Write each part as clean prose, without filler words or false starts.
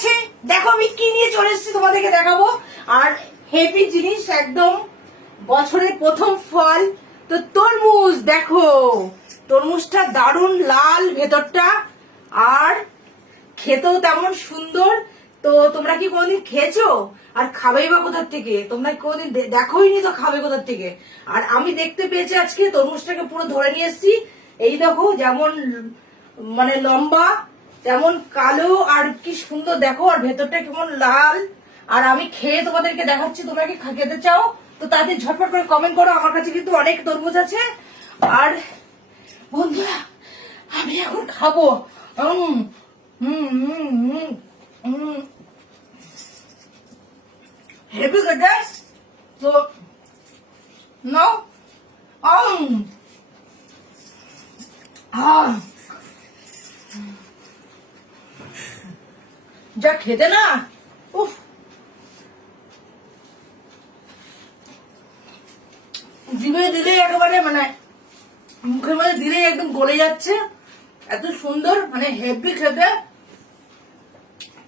গেছে। দেখো আমি কি নিয়ে চলে এসেছি তোমাদেরকে দেখাবো। আর হেভি জিনিস, একদম বছরের প্রথম ফল তো তরমুজ। দেখো তরমুজটা দারুণ লাল ভেতরটা, আর খেতেও তেমন সুন্দর। তো তোমরা কি কোনোদিন খেয়েছো? আর খাবেই বা কোথার থেকে? তোমরা কোনোদিন দেখোইনি তো খাবে কোথার থেকে? আর আমি দেখতে পেয়েছি আজকে, তরমুজটাকে পুরো ধরে নিয়ে এসেছি। এই দেখো, যেমন মানে লম্বা তেমন কালো, আর কি সুন্দর দেখো, আর ভেতরটা কেমন লাল। আর আমি খেয়ে তোমাদেরকে দেখাচ্ছি। তোমরা কি খেতে চাও? তো তাদের ঝটপট করে কমেন্ট করো। আমার কাছে কিন্তু অনেক তরমুজ আছে। আর বন্ধুরা, আমি এখন খাবো। হেভি খেতে। তো নাও। যা খেতে না, উফ, জিভে দিলেই একেবারে মানে মুখের মধ্যে দিলেই একদম গলে যাচ্ছে, এত সুন্দর, মানে হেভি খেতে।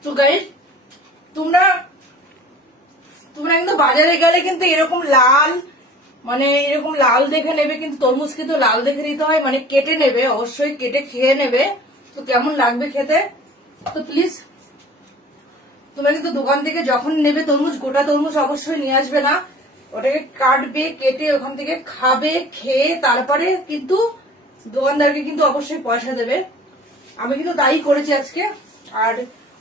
তো গাইস, তোমরা কিন্তু বাজারে গেলে কিন্তু এরকম লাল, মানে এরকম লাল দেখে নেবে। কিন্তু তরমুজ কিন্তু লাল দেখে নিতে হয়, মানে কেটে নেবে, অবশ্যই কেটে খেয়ে নেবে। তো কেমন লাগবে খেতে? তো প্লিজ তোমরা কিন্তু দোকান থেকে যখন নেবে তরমুজ, গোটা তরমুজ অবশ্যই নিয়ে আসবে না। ওটাকে কাটবে, কেটে ওখান থেকে খাবে, খেয়ে তারপরে কিন্তু দোকানদারকে কিন্তু অবশ্যই পয়সা দেবে। আমি কিন্তু তাই করেছি আজকে। আর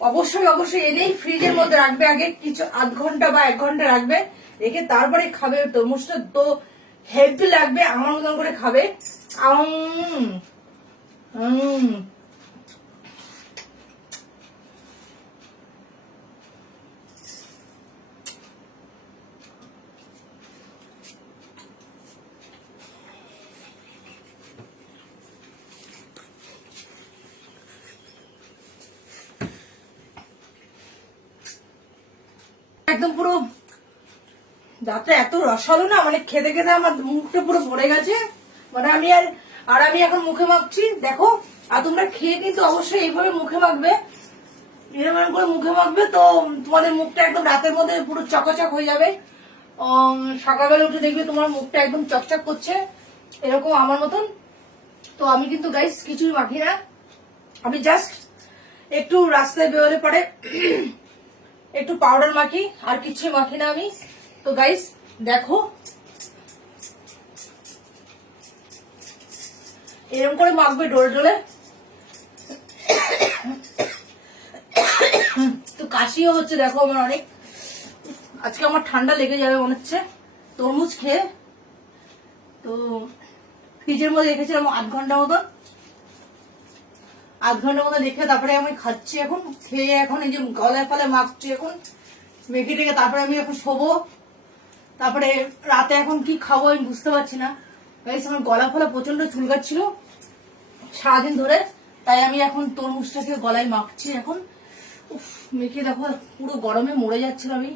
অবশ্যই এনেই ফ্রিজের মধ্যে রাখবে, আগে কিছু আধ ঘন্টা বা 1 ঘন্টা রাখবে, রেখে তারপরে খাবে তরমুজটা। তো হেভি লাগবে, আমার মতন করে খাবে। একদম পুরো দাঁতটা এত রসালো না, মানে খেতে খেতে আমার মুখটা পুরো ভরে গেছে। মানে আমি এখন মুখে মাখছি, দেখো। আর তোমরা খেয়ে কিন্তু অবশ্যই এইভাবে মুখে মাখবে, এরকম করে মুখে মাখবে। তো তোমাদের মুখটা একদম রাতের মধ্যে পুরো চকাচক হয়ে যাবে। সকালবেলা উঠে দেখবে তোমার মুখটা একদম চকচক করছে, এরকম আমার মতন। তো আমি কিন্তু গাইস কিছুই মাখি না, আমি জাস্ট একটু রাস্তায় বেরোলে পরে একটু পাউডার মাখি, আর কিছুই মাখি না আমি। তো গাইস দেখো, এরকম করে মাখবে ডোলে ডোলে। তো কাশিও হচ্ছে দেখো আমার অনেক, আজকে আমার ঠান্ডা লেগে যাবে মনে হচ্ছে তরমুজ খেয়ে। তো ফ্রিজের মধ্যে রেখেছিলাম আধ ঘন্টা মতো রেখে তারপরে আমি খাচ্ছি এখন। খেয়ে এখন এই যে গলায় ফলে মাখছি এখন, মেখে টেখে তারপরে আমি এখন শোবো। তারপরে রাতে এখন কি খাবো আমি বুঝতে পারছি না। আমার গলা ফলা প্রচন্ড চুলকাচ্ছিল সারাদিন ধরে, তাই আমি এখন তরমুজটাকে গলায় মাখছি এখন। মেখে দেখো পুরো গরমে মরে যাচ্ছিল আমি।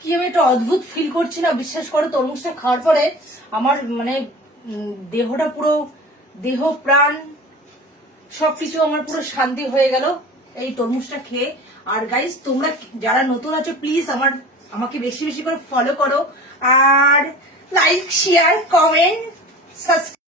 কি আমি একটা অদ্ভুত ফিল করছি না, বিশ্বাস করো। তরমুজটা খাওয়ার পরে আমার মানে দেহটা পুরো, দেহ প্রাণ সবকিছু আমার পুরো শান্তি হয়ে গেল এই তরমুজটা খেয়ে। আর গাইস, তোমরা যারা নতুন আছো প্লিজ আমাকে বেশি বেশি করে ফলো করো, আর লাইক, শেয়ার, কমেন্ট, সাবস্ক্রাইব।